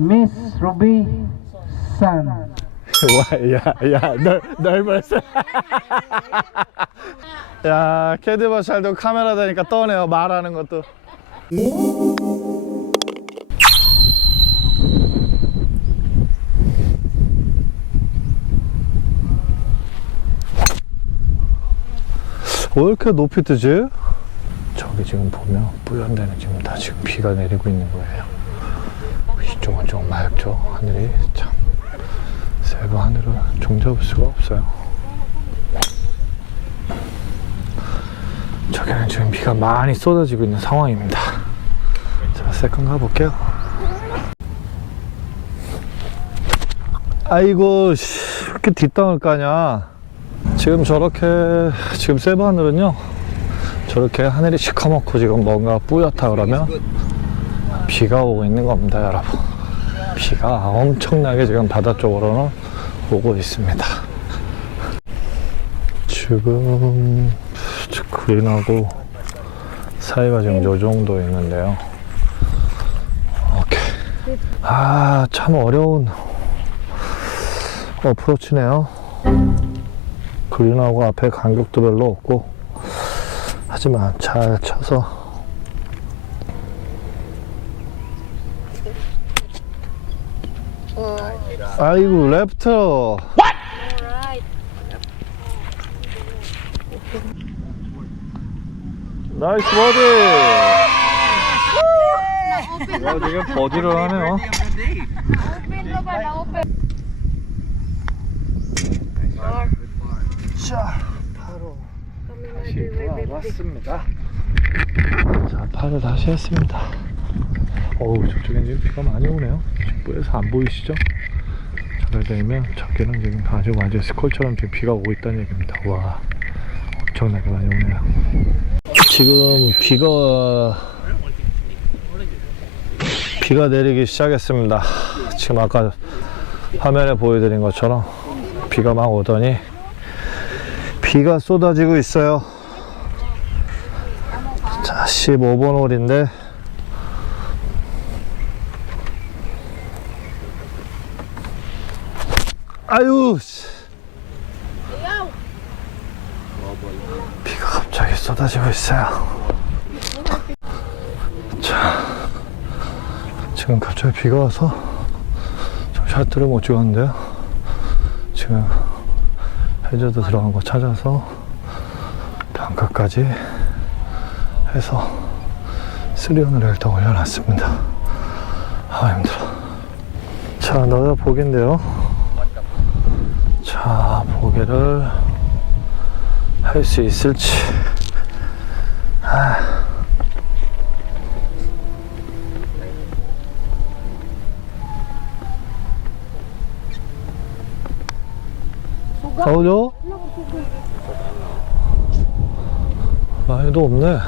Miss Ruby San. 와, 야, 야, 널, 널 벌써. 야, 캐디버샬도 카메라 되니까 떠네요, 말하는 것도. 왜 이렇게 높이 뜨지? 저기 지금 보면 뿌연 데는 지금 다 지금 비가 내리고 있는 거예요. 이쪽은 좀 맑죠. 하늘이 참 세부 하늘을 종잡을 수가 없어요. 저기는 지금 비가 많이 쏟아지고 있는 상황입니다. 자, 세컨 가볼게요. 아이고, 이렇게 뒷땅을 까냐. 지금 저렇게, 지금 세부 하늘은요, 저렇게 하늘이 시커멓고 지금 뭔가 뿌옇다 그러면 비가 오고 있는 겁니다, 여러분. 비가 엄청나게 지금 바다 쪽으로는 오고 있습니다. 지금 그린하고 사이가 지금 요 정도 있는데요. 오케이. 아, 참 어려운 어프로치네요. 그린하고 앞에 간격도 별로 없고, 하지만 잘 쳐서 아이고 랩터. 나이스 버디. 야 지금 버디를 하네요 자 바로 다시 돌아왔습니다. 자 팔을 다시 했습니다 어우 저쪽엔 지금 비가 많이 오네요 뿌에서 안 보이시죠? 되면 저기는 지금 아주 완전 스콜처럼 지금 비가 오고 있다는 얘기입니다. 와, 엄청나게 많이 오네요. 지금 비가 비가 내리기 시작했습니다. 지금 아까 화면에 보여드린 것처럼 비가 막 오더니 비가 쏟아지고 있어요. 자, 15번 홀인데 아유 씨. 비가 갑자기 쏟아지고 있어요. 자 지금 갑자기 비가 와서 좀 샷들을 못 찍었는데요. 지금 해저드 들어간 거 찾아서 방까까지 해서 쓰리온을 일단 올려놨습니다. 아 힘들어. 자 너가 보기인데요 자, 보게를 할 수 있을지. 아. 나오죠? 많이도 없네.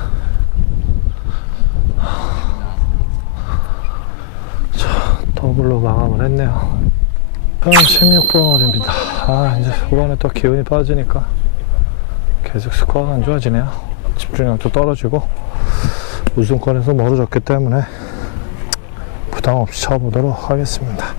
자, 더블로 마감을 했네요. 16번 홀입니다. 아, 이제 후반에 또 기운이 빠지니까 계속 스코어가 안 좋아지네요. 집중력도 떨어지고 우승권에서 멀어졌기 때문에 부담 없이 쳐보도록 하겠습니다.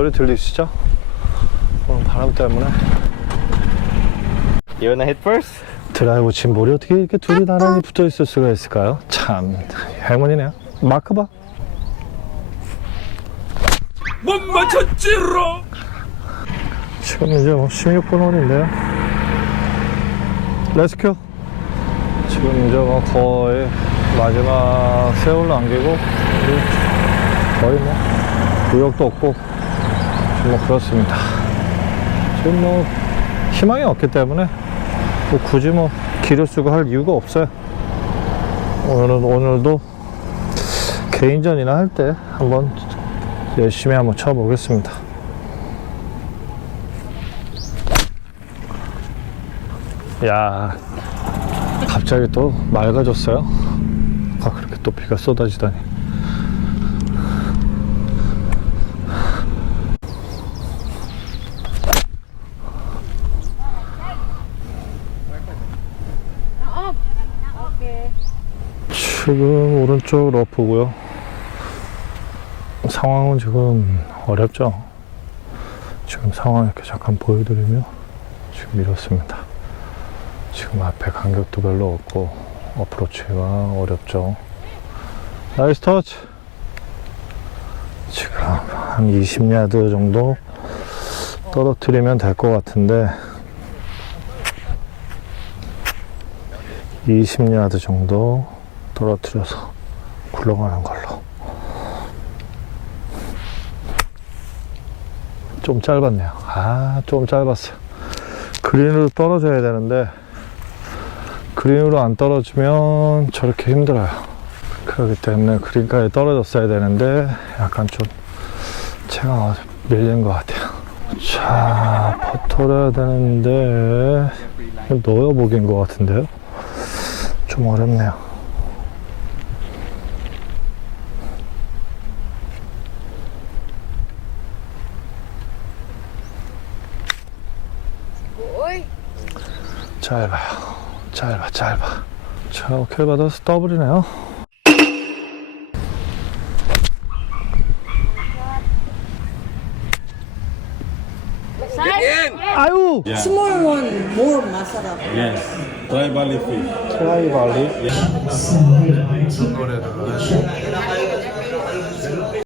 소리 들리시죠? 오늘 바람 때문에 You wanna hit first? 드라이브 친 볼이 어떻게 이렇게 둘이 나란히 붙어 있을 수가 있을까요? 참 행운이네요. 마크 봐. 못 맞췄지로. 지금 이제 뭐 16분 홀인데요. 렛츠큐. 지금 이제 뭐 거의 마지막 세월 남기고 이제 거의 뭐 구역도 없고 뭐 그렇습니다. 지금 뭐 희망이 없기 때문에 뭐 굳이 뭐 기를 쓰고 할 이유가 없어요. 오늘은 오늘도 개인전이나 할 때 한번 열심히 한번 쳐보겠습니다. 야 갑자기 또 맑아졌어요 아 그렇게 또 비가 쏟아지다니 지금 오른쪽 러프고요. 상황은 지금 어렵죠. 지금 상황 이렇게 잠깐 보여드리면 지금 이렇습니다. 지금 앞에 간격도 별로 없고 어프로치가 어렵죠. 나이스 터치. 지금 한 20야드 정도 떨어뜨리면 될 것 같은데 20야드 정도 떨어뜨려서 굴러가는 걸로. 좀 짧았네요. 아 좀 짧았어요. 그린으로 떨어져야 되는데 그린으로 안 떨어지면 저렇게 힘들어요. 그렇기 때문에 그린까지 떨어졌어야 되는데 약간 좀 제가 밀린 것 같아요. 자 퍼터를 해야 되는데 넣어보긴 것 같은데요? 좀 어렵네요 짧아요 짧아 짧아 자 오케이 받아서 더블이네요 아유 Small one, more masala. Yes, try barley fish. 트라이 발리